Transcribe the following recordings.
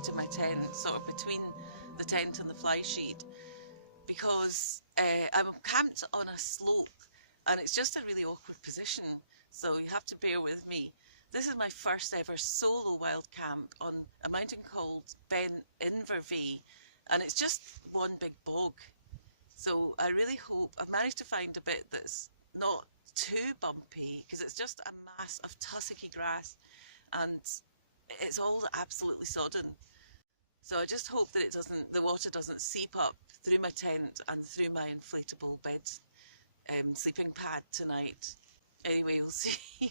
out of my tent, sort of between the tent and the fly sheet, because I'm camped on a slope and it's just a really awkward position, so you have to bear with me. This is my first ever solo wild camp on a mountain called Beinn Inverveigh, and it's just one big bog. So I really hope I've managed to find a bit that's not too bumpy, because it's just a mass of tussocky grass and it's all absolutely sodden. So I just hope that the water doesn't seep up through my tent and through my inflatable bed sleeping pad tonight. Anyway, we'll see.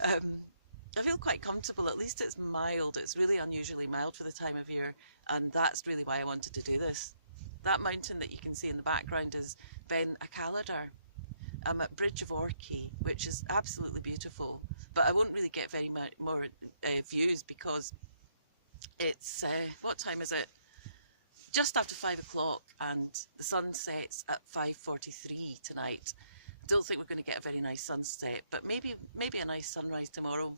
I feel quite comfortable. At least it's mild. It's really unusually mild for the time of year, and that's really why I wanted to do this. That mountain that you can see in the background is Beinn Inverveigh. I'm at Bridge of Orchy, which is absolutely beautiful, but I won't really get very more views because it's, what time is it? Just after 5 o'clock, and the sun sets at 5:43 tonight. I don't think we're going to get a very nice sunset, but maybe a nice sunrise tomorrow.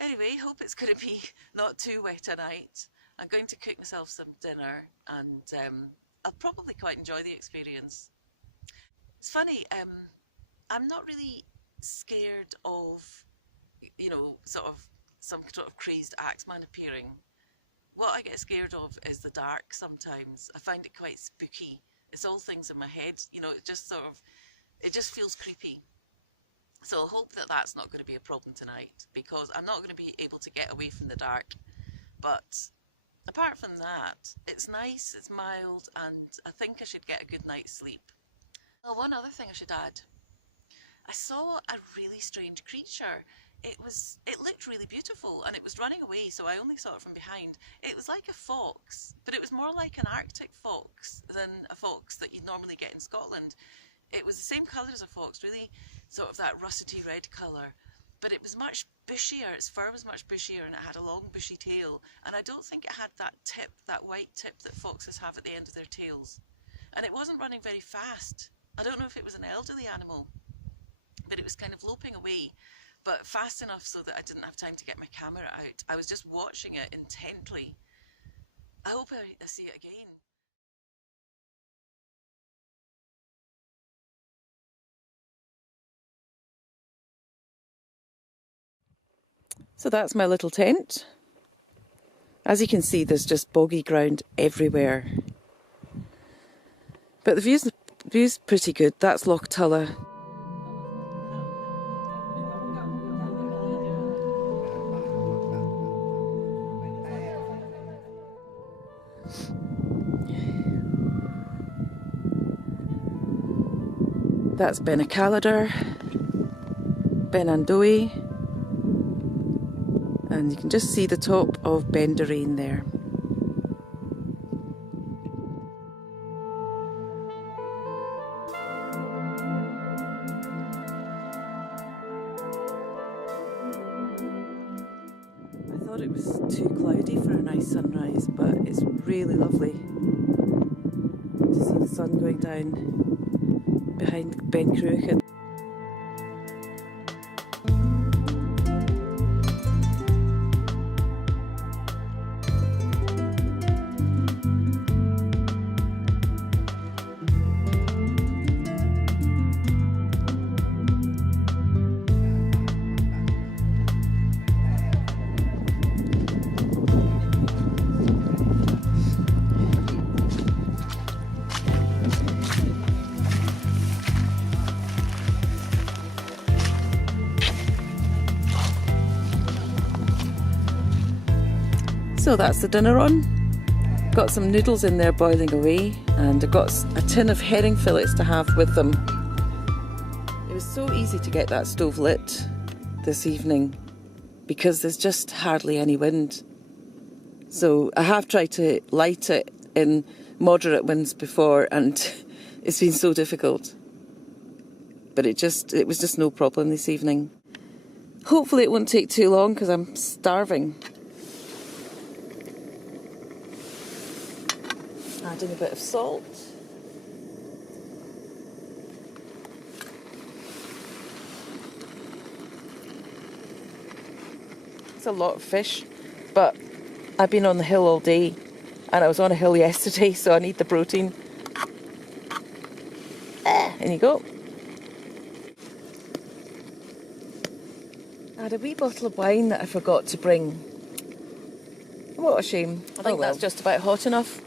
Anyway, hope it's going to be not too wet a night. I'm going to cook myself some dinner, and I'll probably quite enjoy the experience. It's funny, I'm not really scared of, sort of some sort of crazed axeman appearing. What I get scared of is the dark sometimes. I find it quite spooky. It's all things in my head, it just feels creepy. So I hope that that's not going to be a problem tonight, because I'm not going to be able to get away from the dark. But apart from that, it's nice, it's mild, and I think I should get a good night's sleep. Oh, one other thing I should add. I saw a really strange creature. It looked really beautiful, and it was running away, so I only saw it from behind. It was like a fox, but it was more like an Arctic fox than a fox that you'd normally get in Scotland. It was the same colour as a fox, really sort of that russety red colour, but it was much bushier. Its fur was much bushier, and it had a long bushy tail, and I don't think it had that tip, that white tip that foxes have at the end of their tails. And it wasn't running very fast. I don't know if it was an elderly animal, but it was kind of loping away, but fast enough so that I didn't have time to get my camera out. I was just watching it intently. I hope I see it again. So that's my little tent. As you can see, there's just boggy ground everywhere. But the view's pretty good. That's Loch Tulla. That's Beinn Inverveigh, Beinn Inverveigh, and you can just see the top of Beinn Inverveigh there. I thought it was too cloudy for a nice sunrise, but it's really lovely to see the sun going down behind Beinn Inverveigh. So that's the dinner on. Got some noodles in there boiling away, and I've got a tin of herring fillets to have with them. It was so easy to get that stove lit this evening because there's just hardly any wind. So I have tried to light it in moderate winds before, and it's been so difficult. But it was just no problem this evening. Hopefully it won't take too long because I'm starving. Adding a bit of salt. It's a lot of fish, but I've been on the hill all day, and I was on a hill yesterday, so I need the protein. In you go. I had a wee bottle of wine that I forgot to bring. What a shame. I think that's just about hot enough.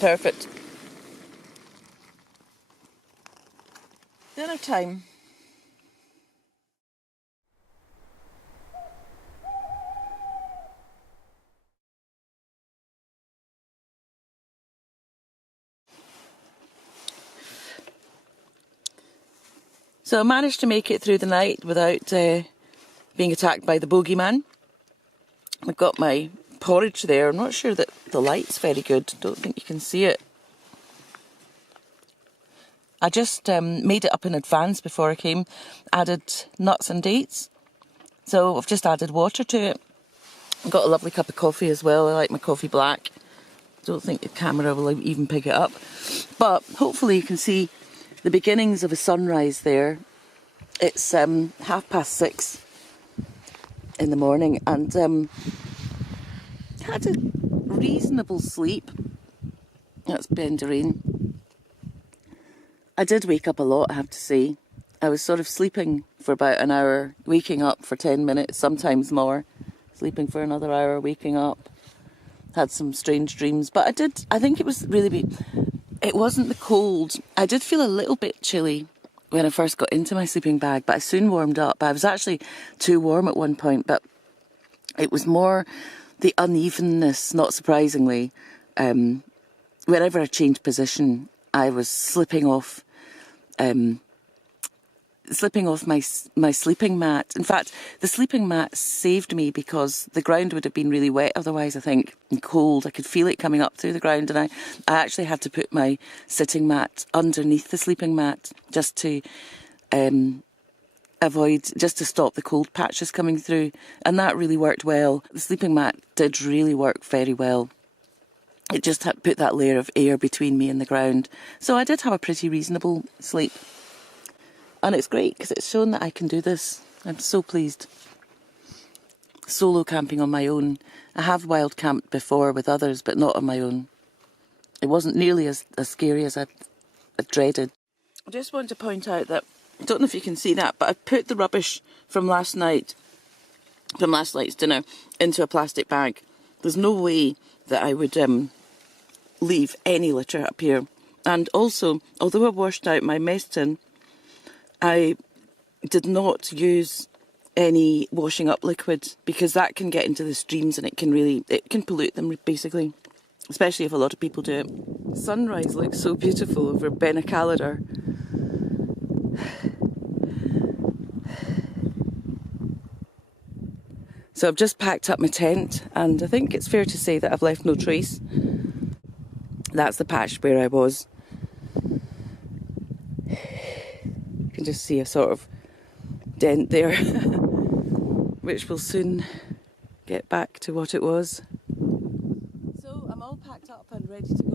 Perfect. Dinner time. So I managed to make it through the night without being attacked by the bogeyman. I've got my porridge there. I'm not sure that the light's very good. Don't think you can see it. I just made it up in advance before I came. Added nuts and dates. So I've just added water to it. I've got a lovely cup of coffee as well. I like my coffee black. Don't think the camera will even pick it up. But hopefully you can see the beginnings of a sunrise there. It's 6:30 in the morning, and had a reasonable sleep. That's Beinn Inverveigh. I did wake up a lot, I have to say. I was sort of sleeping for about an hour, waking up for 10 minutes, sometimes more. Sleeping for another hour, waking up. Had some strange dreams, but I think it was really, it wasn't the cold. I did feel a little bit chilly when I first got into my sleeping bag, but I soon warmed up. I was actually too warm at one point, but it was more the unevenness, not surprisingly. Whenever I changed position, I was slipping off my sleeping mat. In fact, the sleeping mat saved me because the ground would have been really wet otherwise, I think, and cold. I could feel it coming up through the ground, and I actually had to put my sitting mat underneath the sleeping mat just to just to stop the cold patches coming through, and that really worked well. The sleeping mat did really work very well. It just had put that layer of air between me and the ground. So I did have a pretty reasonable sleep. And it's great because it's shown that I can do this. I'm so pleased. Solo camping on my own. I have wild camped before with others, but not on my own. It wasn't nearly as scary as I dreaded. I just want to point out that, I don't know if you can see that, but I put the rubbish from last night's dinner, into a plastic bag. There's no way that I would leave any litter up here. And also, although I washed out my mess tin, I did not use any washing up liquid because that can get into the streams and it can pollute them basically, especially if a lot of people do it. Sunrise looks so beautiful over Beinn Inverveigh. So I've just packed up my tent, and I think it's fair to say that I've left no trace. That's the patch where I was. You can just see a sort of dent there, which will soon get back to what it was. So I'm all packed up and ready to go.